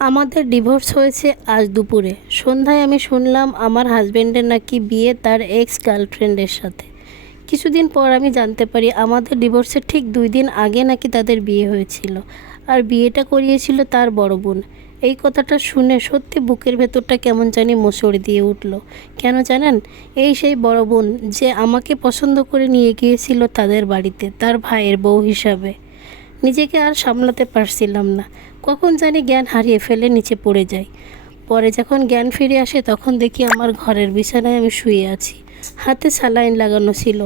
আমাদের ডিভোর্স হয়েছে আজ দুপুরে। সন্ধ্যায় আমি শুনলাম আমার হাজব্যান্ডের নাকি বিয়ে তার এক্স গার্লফ্রেন্ডের সাথে। কিছুদিন পর আমি জানতে পারি আমাদের ডিভোর্সের ঠিক 2 দিন আগে নাকি তাদের বিয়ে হয়েছিল, আর বিয়েটা করিয়েছিল তার বড় বোন। এই কথাটা শুনে সত্যি বুকের ভেতরটা কেমন জানি মোচড় দিয়ে উঠল। কেন জানেন? এই সেই বড় বোন যে আমাকে পছন্দ করে নিয়ে গিয়েছিল তাদের বাড়িতে তার ভাইয়ের বউ হিসাবে। নিজেকে আর সামলাতে পারছিলাম না, কখন জানি জ্ঞান হারিয়ে ফেলে নিচে পড়ে যাই। পরে যখন জ্ঞান ফিরে আসে তখন দেখি আমার ঘরের বিছানায় আমি শুয়ে আছি, হাতে স্যালাইন লাগানো ছিল।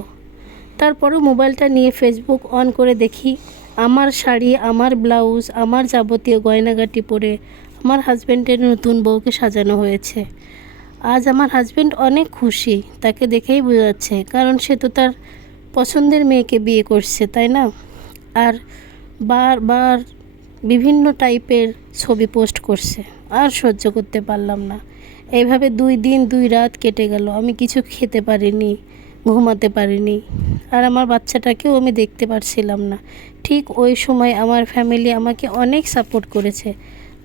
তারপরও মোবাইলটা নিয়ে ফেসবুক অন করে দেখি আমার শাড়ি, আমার ব্লাউজ, আমার যাবতীয় গয়নাগাটি পরে আমার হাজব্যান্ডের নতুন বউকে সাজানো হয়েছে। আজ আমার হাজব্যান্ড অনেক খুশি, তাকে দেখেই বোঝাচ্ছে, কারণ সে তো তার পছন্দের মেয়েকে বিয়ে করছে, তাই না? আর বারবার বিভিন্ন টাইপের ছবি পোস্ট করছে, আর সহ্য করতে পারলাম না। এইভাবে 2 দিন 2 রাত কেটে গেল, আমি কিছু খেতে পারিনি, ঘুমাতে পারিনি, আর আমার বাচ্চাটাকেও আমি দেখতে পারছিলাম না। ঠিক ওই সময় আমার ফ্যামিলি আমাকে অনেক সাপোর্ট করেছে,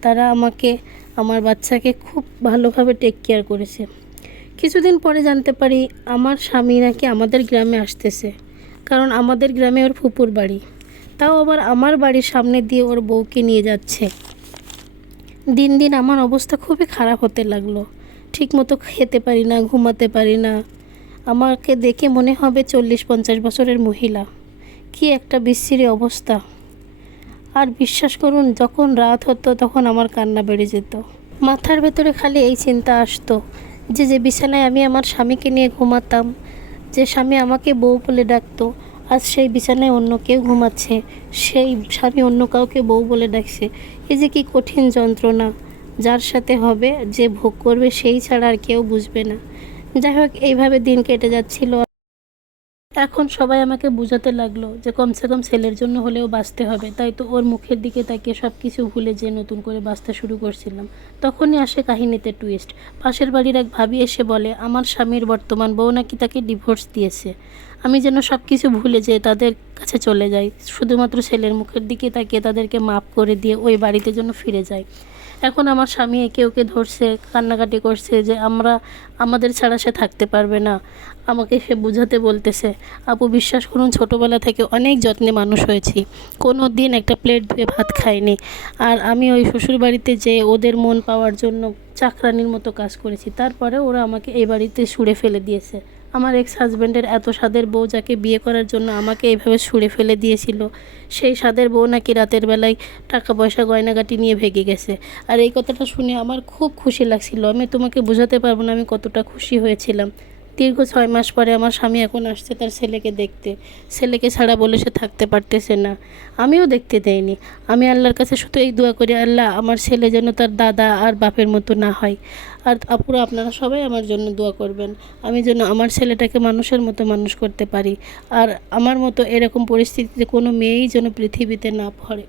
তারা আমাকে, আমার বাচ্চাকে খুব ভালোভাবে টেক কেয়ার করেছে। কিছুদিন পরে জানতে পারি আমার স্বামী নাকি আমাদের গ্রামে আসতেছে, কারণ আমাদের গ্রামে ওর ফুপুর বাড়ি, তাও আবার আমার বাড়ির সামনে দিয়ে ওর বউকে নিয়ে যাচ্ছে। দিন দিন আমার অবস্থা খুবই খারাপ হতে লাগলো, ঠিকমতো খেতে পারি না, ঘুমাতে পারি না। আমাকে দেখে মনে হবে 40-50 বছরের মহিলা। কি একটা বিশ্রী অবস্থা। আর বিশ্বাস করুন, যখন রাত হতো তখন আমার কান্না বেড়ে যেত। মাথার ভেতরে খালি এই চিন্তা আসতো যে যে বিছানায় আমি আমার স্বামীকে নিয়ে ঘুমাতাম, যে স্বামী আমাকে বউ বলে ডাকতো, আজ সেই বিছানায় অন্য কেউ ঘুমাচ্ছে, সেই স্বামী অন্য কাউকে বউ বলে ডাকছে। এই যে কি কঠিন যন্ত্রণা, যার সাথে হবে, যে ভোগ করবে সেই ছাড়া আর কেউ বুঝবে না। যাই হোক, এইভাবে দিন কেটে যাচ্ছিল। এখন সবাই আমাকে বোঝাতে লাগলো যে কমসে কম ছেলের জন্য হলেও বাঁচতে হবে, তাই তো ওর মুখের দিকে তাকিয়ে সব কিছু ভুলে যে নতুন করে বাঁচতে শুরু করছিলাম। তখনই আসে কাহিনীতে টুইস্ট। পাশের বাড়ির এক ভাবি এসে বলে আমার স্বামীর বর্তমান বউ নাকি তাকে ডিভোর্স দিয়েছে। আমি যেন সব কিছু ভুলে যেয়ে তাদের কাছে চলে যাই, শুধুমাত্র ছেলের মুখের দিকে তাকিয়ে তাদেরকে মাফ করে দিয়ে ওই বাড়িতে যেন ফিরে যাই। এখন আমার স্বামী একে ওকে ধরছে, কান্নাকাটি করছে যে আমাদের ছাড়া সে থাকতে পারবে না। আমাকে সে বোঝাতে বলতেছে, আপু বিশ্বাস করুন, ছোটোবেলা থেকে অনেক যত্নে মানুষ হয়েছি, কোনো দিন একটা প্লেট ধুয়ে ভাত খাইনি। আর আমি ওই শ্বশুরবাড়িতে যেয়ে ওদের মন পাওয়ার জন্য চাকরানির মতো কাজ করেছি, তারপরে ওরা আমাকে এই বাড়িতে ছুঁড়ে ফেলে দিয়েছে। আমার এক্স হাজব্যান্ডের এত স্বাদের বউ যাকে বিয়ে করার জন্য আমাকে এইভাবে ছুঁড়ে ফেলে দিয়েছিল, সেই স্বাদের বউ নাকি রাতের বেলায় টাকা পয়সা গয়নাগাটি নিয়ে ভেগে গেছে। আর এই কথাটা শুনে আমার খুব খুশি লাগছিল, আমি তোমাকে বোঝাতে পারবো না আমি কতটা খুশি হয়েছিলাম। দীর্ঘ 6 মাস পরে আমার স্বামী এখন আসছে তার ছেলেকে দেখতে। ছেলেকে ছাড়া বলে সে থাকতে পারতেছে না, আমিও দেখতে দেইনি। আমি আল্লাহর কাছে শুধু এই দোয়া করি, আল্লাহ আমার ছেলে যেন তার দাদা আর বাপের মতো না হয়। আর আপুরা আপনারা সবাই আমার জন্য দোয়া করবেন, আমি যেন আমার ছেলেটাকে মানুষের মতো মানুষ করতে পারি, আর আমার মতো এরকম পরিস্থিতিতে কোনো মেয়েই যেন পৃথিবীতে না পড়ে।